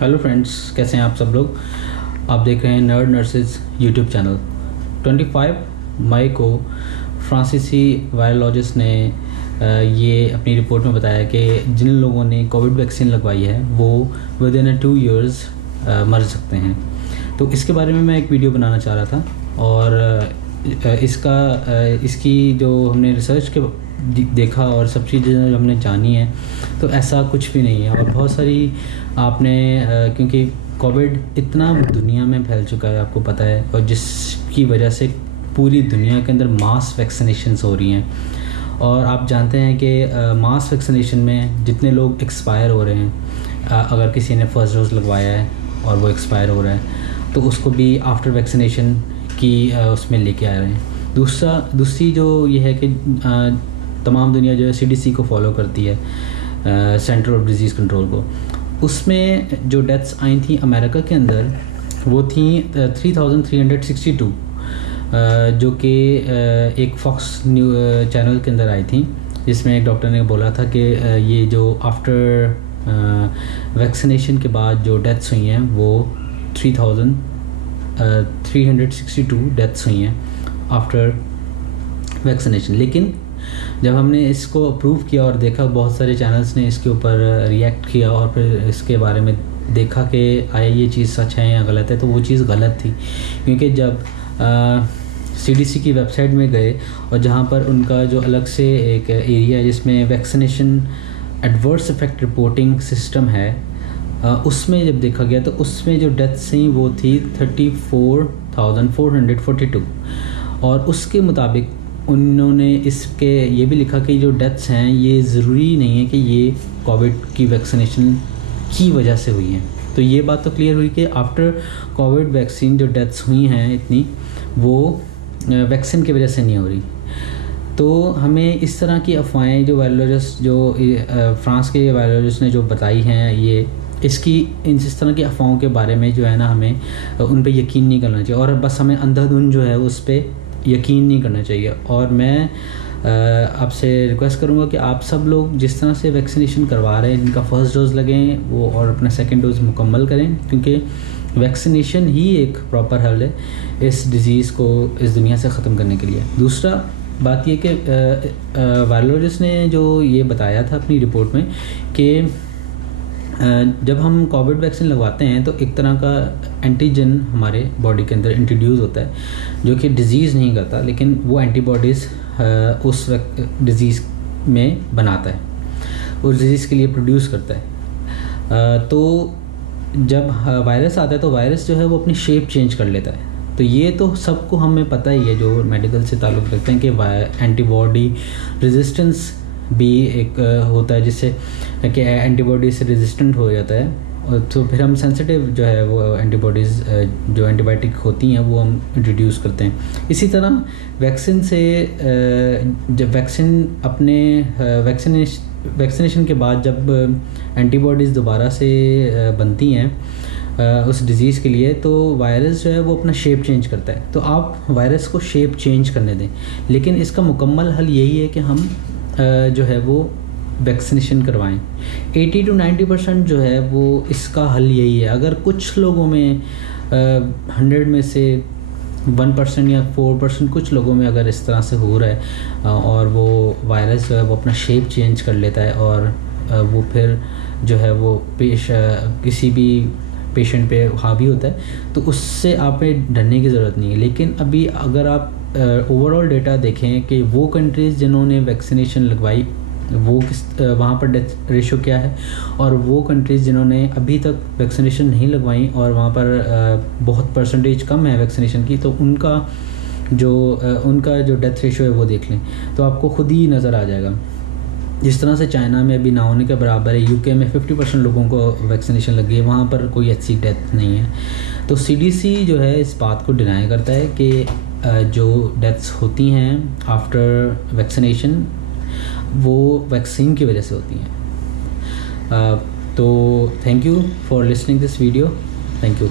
Hello friends, कैसे हैं आप सब लोग। आप देख रहे हैं नर्ड नर्सेज यूट्यूब चैनल। 25 मई को फ्रांसीसी वायरोलॉजिस्ट ने ये अपनी रिपोर्ट में बताया कि जिन लोगों ने कोविड वैक्सीन लगवाई है वो विद इन 2 years मर सकते हैं। तो इसके बारे में मैं एक वीडियो बनाना चाह रहा था और इसकी जो हमने रिसर्च के देखा और सब चीज़ें हमने जानी है तो ऐसा कुछ भी नहीं है। और बहुत सारी आपने क्योंकि कोविड इतना दुनिया में फैल चुका है, आपको पता है, और जिसकी वजह से पूरी दुनिया के अंदर मास वैक्सीनेशंस हो रही हैं। और आप जानते हैं कि मास वैक्सीनेशन में जितने लोग एक्सपायर हो रहे हैं, अगर किसी ने फर्स्ट डोज लगवाया है और वो एक्सपायर हो रहा है तो उसको भी आफ्टर वैक्सीनेशन की उसमें लेके आ रहे हैं। दूसरी जो ये है कि तमाम दुनिया जो है CDC को फॉलो करती है, सेंटर ऑफ डिज़ीज़ कंट्रोल को। उसमें जो डेथ्स आई थी अमेरिका के अंदर वो थी 3362, जो कि एक फॉक्स चैनल के अंदर आई थी, जिसमें एक डॉक्टर ने बोला था कि ये जो आफ्टर वैक्सीनेशन के बाद जो डेथ्स हुई हैं वो 3362 डेथ्स हुई हैं आफ्टर वैक्सीनेशन। लेकिन जब हमने इसको अप्रूव किया और देखा, बहुत सारे चैनल्स ने इसके ऊपर रिएक्ट किया और फिर इसके बारे में देखा कि आया ये चीज़ सच है या गलत है, तो वो चीज़ गलत थी। क्योंकि जब CDC की वेबसाइट में गए और जहाँ पर उनका जो अलग से एक एरिया है जिसमें vaccination adverse effect reporting system है, उसमें जब देखा गया तो उसमें जो डेथ्स थी वो थी 34,442। और उसके मुताबिक उन्होंने इसके ये भी लिखा कि जो डेथ्स हैं ये ज़रूरी नहीं है कि ये कोविड की वैक्सीनेशन की वजह से हुई हैं। तो ये बात तो क्लियर हुई कि आफ्टर कोविड वैक्सीन जो डेथ्स हुई हैं इतनी, वो वैक्सीन की वजह से नहीं हो रही। तो हमें इस तरह की अफवाहें जो वायरोलॉजिस्ट जो फ्रांस के वायरोलॉजिस्ट ने जो बताई हैं, ये इस तरह की अफवाहों के बारे में जो है ना, हमें उन पे यकीन नहीं करना चाहिए और बस हमें अंधाधुंध जो है उस पर यकीन नहीं करना चाहिए। और मैं आपसे रिक्वेस्ट करूंगा कि आप सब लोग जिस तरह से वैक्सीनेशन करवा रहे हैं, जिनका फर्स्ट डोज़ लगें वो और अपना सेकंड डोज़ मुकम्मल करें, क्योंकि वैक्सीनेशन ही एक प्रॉपर हल है इस डिज़ीज़ को इस दुनिया से ख़त्म करने के लिए। दूसरा बात ये कि वायरोलॉजिस्ट ने जो ये बताया था अपनी रिपोर्ट में कि जब हम कोविड वैक्सीन लगवाते हैं तो एक तरह का एंटीजन हमारे बॉडी के अंदर इंट्रोड्यूस होता है जो कि डिज़ीज़ नहीं करता, लेकिन वो एंटीबॉडीज़ उस डिज़ीज़ में बनाता है, उस डिज़ीज़ के लिए प्रोड्यूस करता है। तो जब वायरस आता है तो वायरस जो है वो अपनी शेप चेंज कर लेता है। तो ये तो सबको हमें पता ही है जो मेडिकल से ताल्लुक़ रखते हैं कि एंटीबॉडी रेजिस्टेंस भी एक होता है, जिससे कि एंटीबॉडी से रेजिस्टेंट हो जाता है और तो फिर हम सेंसिटिव जो है वो एंटीबॉडीज़ जो एंटीबायोटिक होती हैं वो हम इंट्रोड्यूस करते हैं। इसी तरह वैक्सीन से जब वैक्सीनेशन के बाद जब एंटीबॉडीज़ दोबारा से बनती हैं उस डिज़ीज़ के लिए, तो वायरस जो है वो अपना शेप चेंज करता है। तो आप वायरस को शेप चेंज करने दें, लेकिन इसका मुकम्मल हल यही है कि हम जो है वो वैक्सीनेशन करवाएं। 80 to 90% जो है वो इसका हल यही है। अगर कुछ लोगों में 100 में से 1% या 4% कुछ लोगों में अगर इस तरह से हो रहा है और वो वायरस जो है वो अपना शेप चेंज कर लेता है और वो फिर जो है वो किसी भी पेशेंट पे हावी होता है, तो उससे आप डरने की ज़रूरत नहीं है। लेकिन अभी अगर आप ओवरऑल डेटा देखें कि वो कंट्रीज़ जिन्होंने वैक्सीनेशन लगवाई वो वहाँ पर डेथ रेशो क्या है, और वो कंट्रीज़ जिन्होंने अभी तक वैक्सीनेशन नहीं लगवाई और वहाँ पर बहुत परसेंटेज कम है वैक्सीनेशन की, तो उनका जो डेथ रेशो है वो देख लें तो आपको खुद ही नज़र आ जाएगा। जिस तरह से चाइना में अभी ना होने के बराबर है, UK में 50% लोगों को वैक्सीनेशन लगी है, वहाँ पर कोई ऐसी डेथ नहीं है। तो CDC जो है इस बात को डिनाई करता है कि जो डेथ्स होती हैं आफ्टर वैक्सीनेशन वो वैक्सीन की वजह से होती हैं। तो thank you for listening this video. Thank you.